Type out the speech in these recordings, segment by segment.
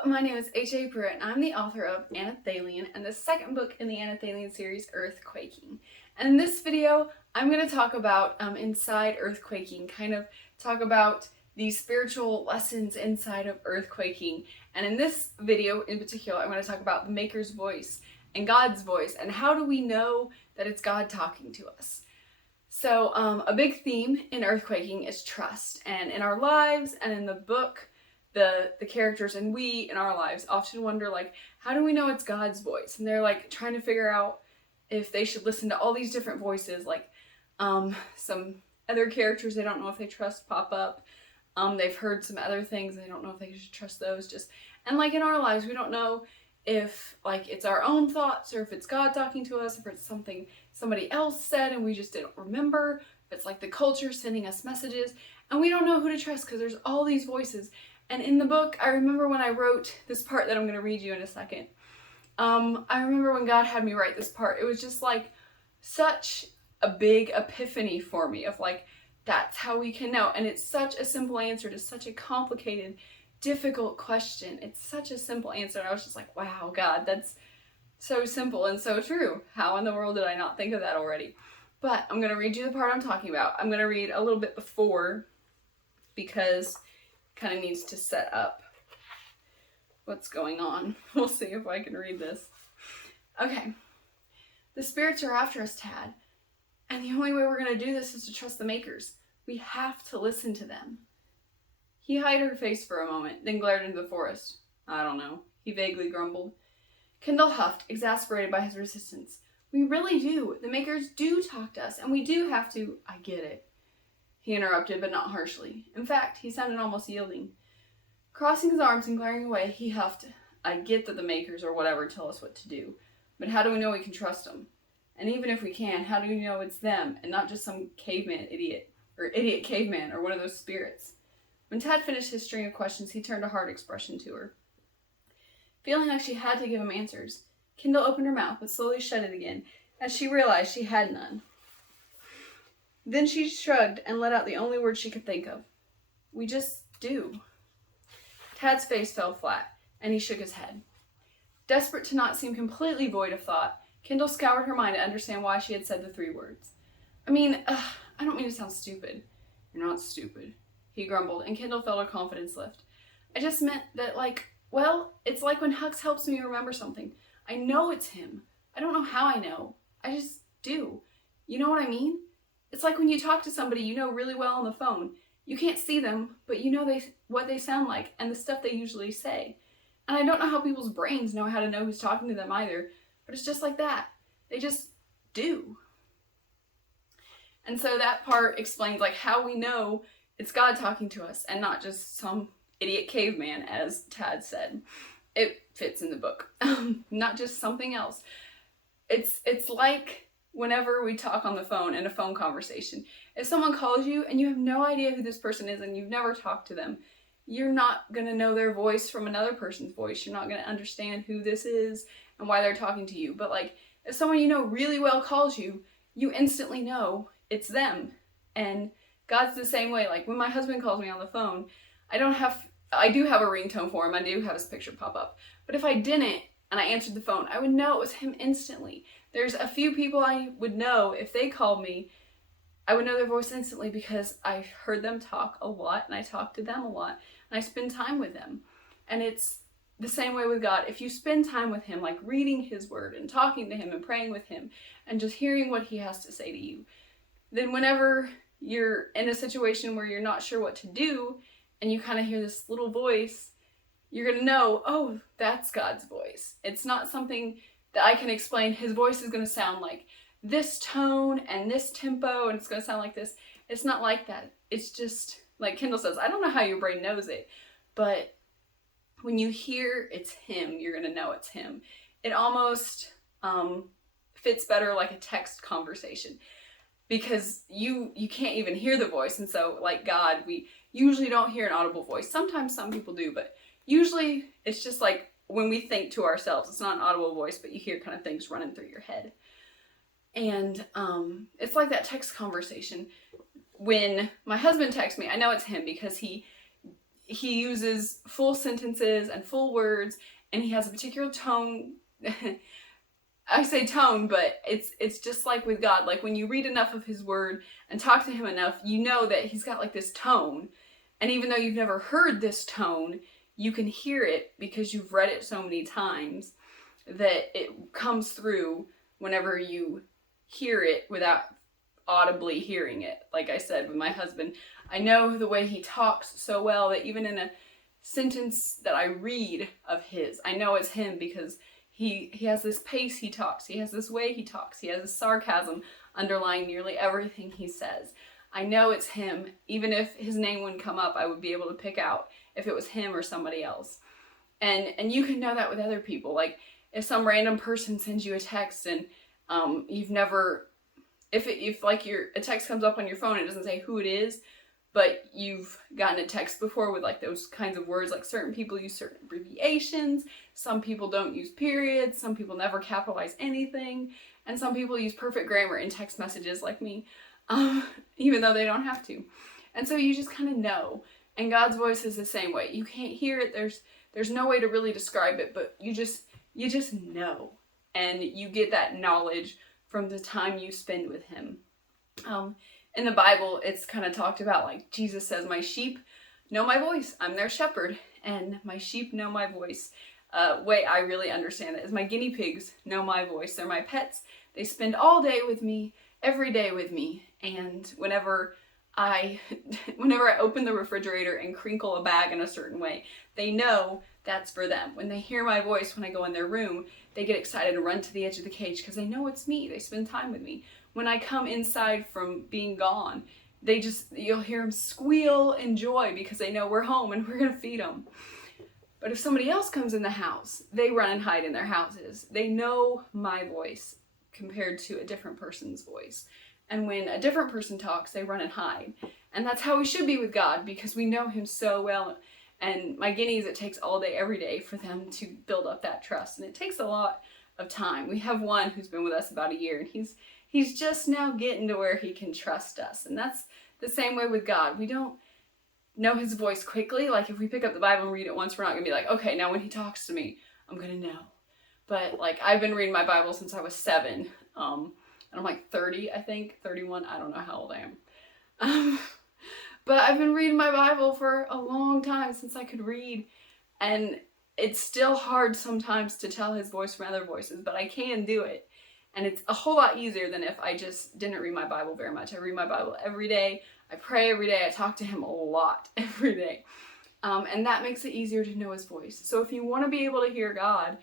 Hello, my name is HAPruitt and I'm the author of Anelthalien and the second book in the Anelthalien series, Earth Quaking. And in this video, I'm going to talk about inside Earth Quaking, kind of talk about the spiritual lessons inside of Earth Quaking. And in this video in particular, I'm going to talk about the Maker's voice and God's voice and how do we know that it's God talking to us. So a big theme in Earth Quaking is trust, and in our lives and in the book, the characters and we in our lives often wonder, like, how do we know it's God's voice? And they're like trying to figure out if they should listen to all these different voices, like some other characters they don't know if they trust pop up. They've heard some other things and they don't know if they should trust those. And like in our lives, we don't know if like it's our own thoughts or if it's God talking to us, if it's something somebody else said and we just didn't remember, if it's like the culture sending us messages, and we don't know who to trust because there's all these voices. And in the book, I remember when I wrote this part that I'm going to read you in a second. I remember when God had me write this part, it was just like such a big epiphany for me of like, that's how we can know. And it's such a simple answer to such a complicated, difficult question. It's such a simple answer. And I was just like, wow, God, that's so simple and so true. How in the world did I not think of that already? But I'm going to read you the part I'm talking about. I'm going to read a little bit before because kind of needs to set up what's going on. We'll see if I can read this. Okay. The spirits are after us, Tad. And the only way we're going to do this is to trust the Makers. We have to listen to them. He hid her face for a moment, then glared into the forest. I don't know, he vaguely grumbled. Kendall huffed, exasperated by his resistance. We really do. The Makers do talk to us, and we do have to. I get it. He interrupted, but not harshly. In fact, he sounded almost yielding. Crossing his arms and glaring away, he huffed. I get that the Makers or whatever tell us what to do, but how do we know we can trust them? And even if we can, how do we know it's them and not just some caveman idiot, or idiot caveman, or one of those spirits? When Tad finished his string of questions, he turned a hard expression to her. Feeling like she had to give him answers, Kendall opened her mouth but slowly shut it again as she realized she had none. Then she shrugged and let out the only word she could think of. We just do. Tad's face fell flat, and he shook his head. Desperate to not seem completely void of thought, Kendall scoured her mind to understand why she had said the three words. I don't mean to sound stupid. You're not stupid, he grumbled, and Kendall felt her confidence lift. I just meant that, it's like when Hux helps me remember something. I know it's him. I don't know how I know. I just do. You know what I mean? It's like when you talk to somebody you know really well on the phone. You can't see them, but you know what they sound like and the stuff they usually say. And I don't know how people's brains know how to know who's talking to them either, but it's just like that. They just do. And so that part explains like how we know it's God talking to us and not just some idiot caveman, as Tad said. It fits in the book. Not just something else. It's like whenever we talk on the phone in a phone conversation, if someone calls you and you have no idea who this person is and you've never talked to them, you're not going to know their voice from another person's voice. You're not going to understand who this is and why they're talking to you. But like if someone you know really well calls you, you instantly know it's them. And God's the same way. Like when my husband calls me on the phone, I do have a ringtone for him. I do have his picture pop up. But if I didn't and I answered the phone, I would know it was him instantly. There's a few people I would know if they called me, I would know their voice instantly because I heard them talk a lot and I talk to them a lot and I spend time with them. And it's the same way with God. If you spend time with him, like reading his word and talking to him and praying with him and just hearing what he has to say to you, then whenever you're in a situation where you're not sure what to do and you kind of hear this little voice, you're going to know, oh, that's God's voice. It's not something that I can explain. His voice is going to sound like this tone and this tempo and it's going to sound like this. It's not like that. It's just, like Kendall says, I don't know how your brain knows it, but when you hear it's him, you're going to know it's him. It almost fits better like a text conversation because you can't even hear the voice. And so like God, we usually don't hear an audible voice. Sometimes some people do, but usually it's just like when we think to ourselves, it's not an audible voice, but you hear kind of things running through your head. And it's like that text conversation. When my husband texts me, I know it's him because he he uses full sentences and full words, and he has a particular tone. I say tone, but it's just like with God. Like when you read enough of his word and talk to him enough, you know that he's got like this tone. And even though you've never heard this tone, you can hear it because you've read it so many times that it comes through whenever you hear it without audibly hearing it. Like I said with my husband, I know the way he talks so well that even in a sentence that I read of his, I know it's him because he has this pace he talks, he has this way he talks, he has this sarcasm underlying nearly everything he says. I know it's him. Even if his name wouldn't come up, I would be able to pick out if it was him or somebody else. And you can know that with other people. Like if some random person sends you a text and you've never, if a text comes up on your phone, it doesn't say who it is, but you've gotten a text before with like those kinds of words, like certain people use certain abbreviations, some people don't use periods, some people never capitalize anything, and some people use perfect grammar in text messages like me, even though they don't have to. And so you just kind of know. And God's voice is the same way. You can't hear it, there's no way to really describe it, but you just know. And you get that knowledge from the time you spend with him. In the Bible, it's kind of talked about like Jesus says, my sheep know my voice. I'm their shepherd, and my sheep know my voice. Way I really understand it is my guinea pigs know my voice. They're my pets. They spend all day with me, every day with me. And whenever I open the refrigerator and crinkle a bag in a certain way, they know that's for them. When they hear my voice when I go in their room, they get excited and run to the edge of the cage because they know it's me. They spend time with me. When I come inside from being gone, you'll hear them squeal in joy because they know we're home and we're going to feed them. But if somebody else comes in the house, they run and hide in their houses. They know my voice compared to a different person's voice. And when a different person talks, they run and hide. And that's how we should be with God because we know him so well. And my guineas, it takes all day, every day for them to build up that trust. And it takes a lot of time. We have one who's been with us about a year, and he's just now getting to where he can trust us. And that's the same way with God. We don't know his voice quickly. Like if we pick up the Bible and read it once, we're not going to be like, okay, now when he talks to me, I'm going to know. But like I've been reading my Bible since I was 7. And I'm like 30, I think, 31. I don't know how old I am. But I've been reading my Bible for a long time, since I could read. And it's still hard sometimes to tell his voice from other voices, but I can do it. And it's a whole lot easier than if I just didn't read my Bible very much. I read my Bible every day. I pray every day. I talk to him a lot every day. And that makes it easier to know his voice. So if you want to be able to hear God,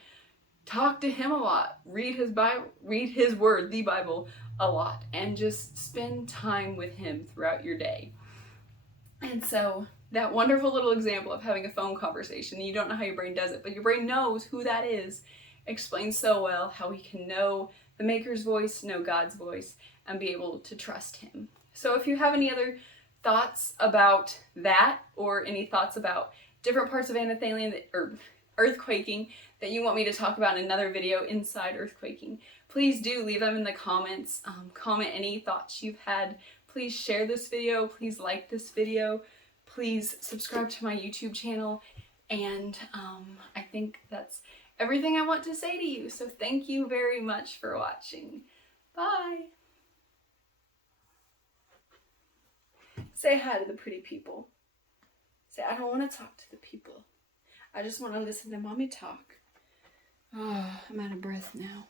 talk to him a lot. Read his Bible, read his word, the Bible, a lot. And just spend time with him throughout your day. And so that wonderful little example of having a phone conversation, you don't know how your brain does it, but your brain knows who that is, explains so well how we can know the Maker's voice, know God's voice, and be able to trust him. So if you have any other thoughts about that, or any thoughts about different parts of Anelthalien or Earth Quaking that you want me to talk about in another video inside Earth Quaking, please do leave them in the comments. Comment any thoughts you've had. Please share this video. Please like this video. Please subscribe to my YouTube channel. And I think that's everything I want to say to you. So thank you very much for watching. Bye. Say hi to the pretty people. Say, I don't want to talk to the people. I just want to listen to mommy talk. Oh, I'm out of breath now.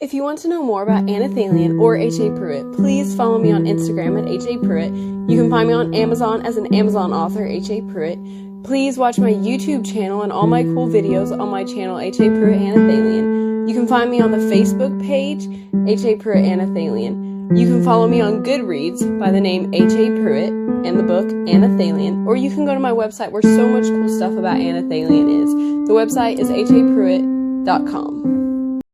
If you want to know more about Anelthalien or HAPruitt, please follow me on Instagram at HAPruitt. You can find me on Amazon as an Amazon author, HAPruitt. Please watch my YouTube channel and all my cool videos on my channel, HAPruitt Anelthalien. You can find me on the Facebook page, HAPruitt Anelthalien. You can follow me on Goodreads by the name HAPruitt and the book Anelthalien, or you can go to my website where so much cool stuff about Anelthalien is. The website is HAPruitt.com.